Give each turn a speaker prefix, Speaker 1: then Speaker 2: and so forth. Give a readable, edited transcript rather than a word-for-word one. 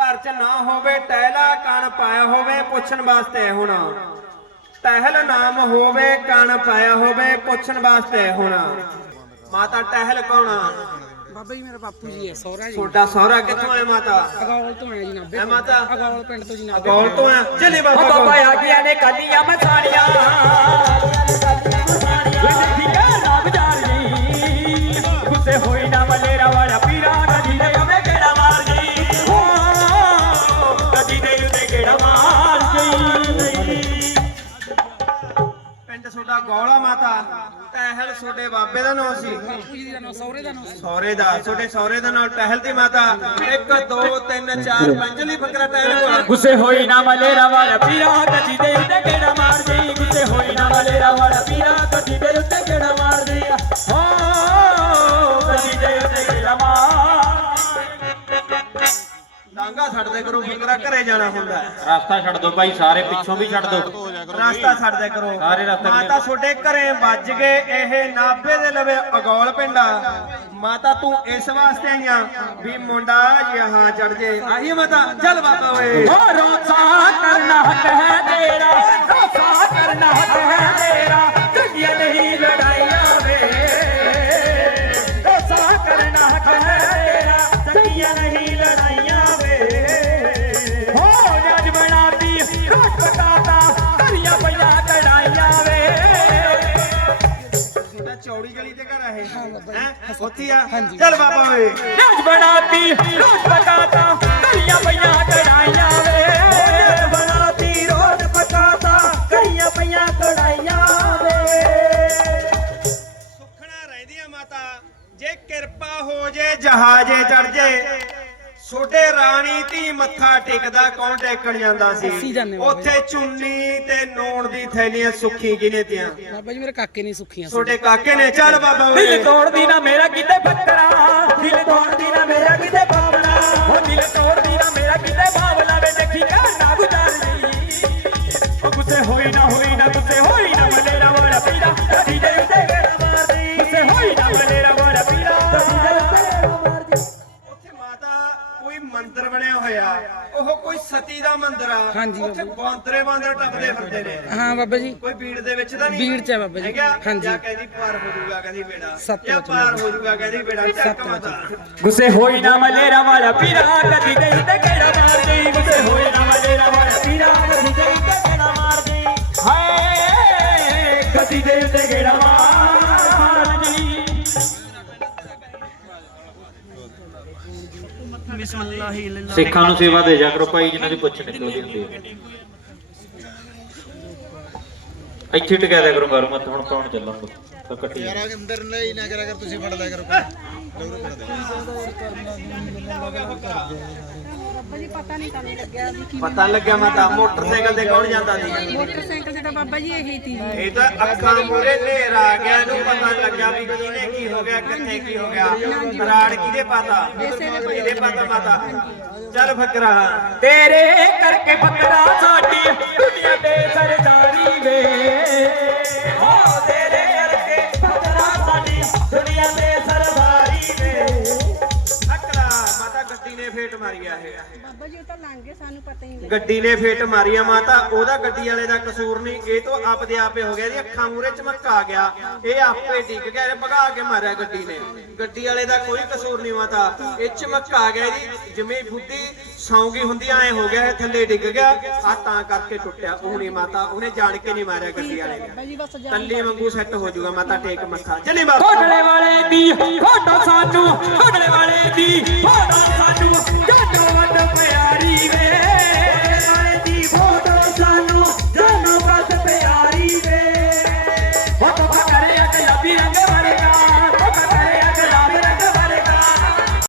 Speaker 1: घर च ना होवे टहला कान पाया होवे पुछन वास्ते होना टहल नाम होवे कान पाया होवे पुछन वास्ते होना माता टहल कौन
Speaker 2: बाबा जी मेरा बापू जी है सोहरा जी
Speaker 1: छोटा सोहरा कित्थों है माता
Speaker 2: अगौल तो है जी नाबे
Speaker 1: माता
Speaker 2: अगौल पिंड तो जी नाबे
Speaker 1: अगौल तो है चले बाबा
Speaker 3: बाबा आ गया ने कलियां मसाड़ियां नाम जार जी गुस्से होई ना मलेरा वाला पीरा नदी दे हमें केड़ा मार गई नदी दे उते केड़ा मार गई
Speaker 1: पिंड छोटा गौला माता टहल छोटे बाबे दा नाम सी
Speaker 2: बापू जी दा नाम सोहरे दा नाम
Speaker 1: सौरे दा छोटे सौरे दा नाम टहल दी माता 1 2 3 4 5 ली फकरा टहल को
Speaker 3: गुस्से होई ना मलेरा वाला पीरा नदी दे उते केड़ा मार गई गुस्से होई ना मलेरा वाला पीरा नदी दे उते केड़ा मार गई हो नदी दे उते केड़ा मार
Speaker 1: डांगा छड़ दे करो फकरा घरे जाना हुंदा है
Speaker 4: रास्ता छड़ दो भाई सारे पिछों भी छड़ दो
Speaker 1: रास्ता छड़ दे करो
Speaker 4: सारे रास्ते
Speaker 1: माता छोटे घरे ਵੱਜ ਗਏ ਇਹ ਨਾਭੇ ਦੇ ਲਵੇ ਅਗੌਲ ਪਿੰਡਾ ਮਾਤਾ ਤੂੰ ਇਸ ਵਾਸਤੇ ਆਈਆਂ ਵੀ ਮੁੰਡਾ ਯਹਾਂ ਚੜ ਜੇ ਆਹੀ ਮਾਤਾ ਚੱਲ ਬਾਬਾ ਓਏ
Speaker 3: रोसा करना हक है तेरा रोसा करना हक है तेरा चंगिया नहीं लड़ाइया वे रोसा करना हक है तेरा चंगिया नहीं लड़ाइया वे हो जज बना दी रोट पकाता करिया पैया कड़ाइया वे
Speaker 1: ਚੌੜੀ ਗਲੀ ਤੇ ਘਰ ਹੈ ਹੈ ਉੱਥੇ ਆ ਚੱਲ ਬਾਬਾ ਓਏ
Speaker 3: जज बना दी रोट पकाता करिया पैया कड़ाइया वे बनाती रोट पकाता करिया पैया कड़ाइया वे
Speaker 1: ਸੁਖਣਾ ਰਹਿੰਦੀਆਂ ਮਾਤਾ ਜੇ ਕਿਰਪਾ ਹੋ ਜੇ ਜਹਾਜੇ ਚੜ ਜੇ ਛੋਟੇ ਰਾਣੀ ਧੀ ਮੱਥਾ ਟੇਕਦਾ ਕੌਣ ਟੇਕਣ ਜਾਂਦਾ
Speaker 2: ਅਸੀਂ
Speaker 1: ਸੀ
Speaker 2: ਜਾਂਦੇ ਬਾਬਾ
Speaker 1: ਉੱਥੇ ਚੁੰਨੀ ਤੇ ਨੂਣ ਦੀ ਥੈਲੀਆਂ ਸੁੱਖੀ ਗਿਨੇ ਤੀਆਂ
Speaker 2: ਬਾਬਾ ਜੀ ਮੇਰੇ ਕਾਕੇ ਨਹੀਂ ਸੁੱਖੀਆਂ ਸੀ
Speaker 1: ਛੋਟੇ ਕਾਕੇ ਨੇ ਚੱਲ ਬਾਬਾ ਓਏ
Speaker 3: दिल तोड़ दी ना मेरा किते फकरा दिल तोड़ दी ना मेरा किते बावला ओ दिल तोड़ दी ना मेरा किते बावला वे देखी का ना गुजार गई ओ गुस्से होई ना मलेरा वाला पीरा कदी दे उते गेड़ा मार दी गुस्से होई ना मलेरा वाला पीरा कदी दे उते गेड़ा मार दी
Speaker 1: ਉੱਥੇ ਮਾਤਾ ਕੋਈ ਮੰਦਿਰ ਬਣਿਆ ਹੋਇਆ ਉਹ ਕੋਈ ਸਤੀ ਦਾ ਮੰਦਿਰ ਆ
Speaker 2: ਹਾਂਜੀ
Speaker 1: ਉੱਥੇ ਬਾਂਦਰੇ ਬਾਂਦਰ ਟੱਪਦੇ ਫਿਰਦੇ ਨੇ
Speaker 2: ਹਾਂ ਬਾਬਾ ਜੀ
Speaker 1: ਕੋਈ ਬੀੜ ਦੇ ਵਿੱਚ ਤਾਂ ਨਹੀਂ
Speaker 2: ਬੀੜ ਚ ਹੈ ਬਾਬਾ ਜੀ।
Speaker 1: ਹੈਗਾ?
Speaker 2: ਹਾਂਜੀ।
Speaker 1: ਜਾਂ ਕਹਿੰਦੀ ਪਾਰ ਹੋ ਜਾਊਗਾ ਕਹਿੰਦੀ ਬੇੜਾ
Speaker 2: ਸੱਤ
Speaker 1: ਜਾਂ
Speaker 2: ਵਚਨ
Speaker 1: ਪਾਰ ਹੋ ਜਾਊਗਾ ਕਹਿੰਦੀ ਬੇੜਾ ਚੱਕ ਮਾਤਾ
Speaker 3: गुस्से होई ना मलेरा वाला पीरा कदी दे उते गेड़ा मार दी गुस्से होई ना मलेरा वाला पीरा कदी दे उते गेड़ा मार दी हाय कदी दे उते गेड़ा मार दी
Speaker 4: ਸਿੱਖਾਂ ਨੂੰ ਸੇਵਾ ਦੇ ਜਾ ਕਰੋ ਭਾਈ ਜਿਨ੍ਹਾਂ ਦੀ ਪੁੱਛ ਨਿਕਲਦੀ ਹੁੰਦੀ ਹੈ ਇੱਥੇ ਟਿਕਾ ਦਿਆ ਕਰੋ ਬਾਹਰ ਮਤ ਹੁਣ ਪਾਉਣ ਚੱਲਾਂਗੇ ਤਾਂ ਕੱਟੀ
Speaker 5: ਯਾਰ ਅੰਦਰ ਨਹੀਂ ਨਾ ਕਰਿਆ ਕਰ ਤੁਸੀਂ ਫੜ ਲਿਆ ਕਰੋ ਲੋਕ ਫੜ
Speaker 6: ਬਾਬਾ ਜੀ ਪਤਾ ਨਹੀਂ ਤੁਹਾਨੂੰ ਲੱਗਿਆ ਵੀ ਕੀ
Speaker 1: ਪਤਾ ਲੱਗਿਆ ਮਾਤਾ ਮੋਟਰਸਾਈਕਲ ਤੇ ਕੌਣ ਜਾਂਦਾ ਸੀ
Speaker 6: ਮੋਟਰਸਾਈਕਲ ਤੇ ਤਾਂ ਬਾਬਾ ਜੀ ਇਹੀ ਸੀ ਜੀ
Speaker 1: ਇਹ ਤਾਂ ਅੱਖਾਂ ਮੂਰੇ ਨੇਰ ਆ ਗਿਆ ਇਹਨੂੰ ਪਤਾ ਨੀ ਲੱਗਿਆ ਵੀ ਕਿਹਨੇ ਕੀ ਹੋ ਗਿਆ ਕਿੱਥੇ ਕੀ ਹੋ ਗਿਆ ਰਾੜ ਕਿਹਦੇ ਪਤਾ ਇਹਦੇ ਪਤਾ ਮਾਤਾ ਚੱਲ ਫਕਰਾ
Speaker 3: तेरे करके फकरा साडी दुनिया दे सरदारी वे ओ तेरे करके फकरा साडी दुनिया दे सरदारी वे
Speaker 1: ਫਕਰਾ ਮਾਤਾ ਗੱਡੀ ਨੇ ਫੇਟ ਮਾਰੀਆ ਇਹ
Speaker 6: ਬਾਬਾ ਜੀ ਉਹ ਤਾਂ ਲੰਘ ਗਏ ਸਾਨੂੰ ਪਤਾ ਹੀ ਨਹੀਂ
Speaker 1: ਗੱਡੀ ਨੇ ਫੇਟ ਮਾਰੀਆ ਮਾਤਾ ਉਹਦਾ ਗੱਡੀ ਵਾਲੇ ਦਾ ਕਸੂਰ ਨਹੀਂ ਇਹ ਤੋਂ ਆਪਦੇ ਆਪੇ ਹੋ ਗਿਆ ਇਹਦੀ ਅੱਖਾਂ ਮੂਰੇ ਚਮਕ ਆ ਗਿਆ ਇਹ ਆਪੇ ਡਿੱਗ ਗਿਆ ਇਹ ਭਗਾ ਕੇ ਮਾਰਿਆ ਗੱਡੀ ਨੇ ਗੱਡੀ ਵਾਲੇ ਦਾ ਕੋਈ ਕਸੂਰ ਨਹੀਂ ਮਾਤਾ ਇਹ ਚਮਕ ਆ ਗਿਆ ਇਹਦੀ ਜਿਵੇਂ ਬੁੱਧੀ ਸੌਂਗੀ ਹੁੰਦੀ ਐ ਹੋ ਗਿਆ ਇਹ ਥੱਲੇ ਡਿੱਗ ਗਿਆ ਆ ਤਾਂ ਕਰਕੇ ਟੁੱਟਿਆ ਉਹ ਨਹੀਂ ਮਾਤਾ ਉਹਨੇ ਜਾਣ ਕੇ ਨਹੀਂ ਮਾਰਿਆ ਗੱਡੀ ਵਾਲੇ
Speaker 6: ਬਾਬਾ
Speaker 1: ਨੇ
Speaker 6: ਜੀ ਬਸ ਜਾ
Speaker 1: ਤੱਲੀ ਵਾਂਗੂ ਸੈੱਟ ਹੋ ਜਾਊਗਾ ਮਾਤਾ ਟੇਕ ਮੱਥਾ ਚੱਲੀ ਬਾਬਾ
Speaker 3: कोटले वाले दी फोटो सानू कोटले वाले दी फोटो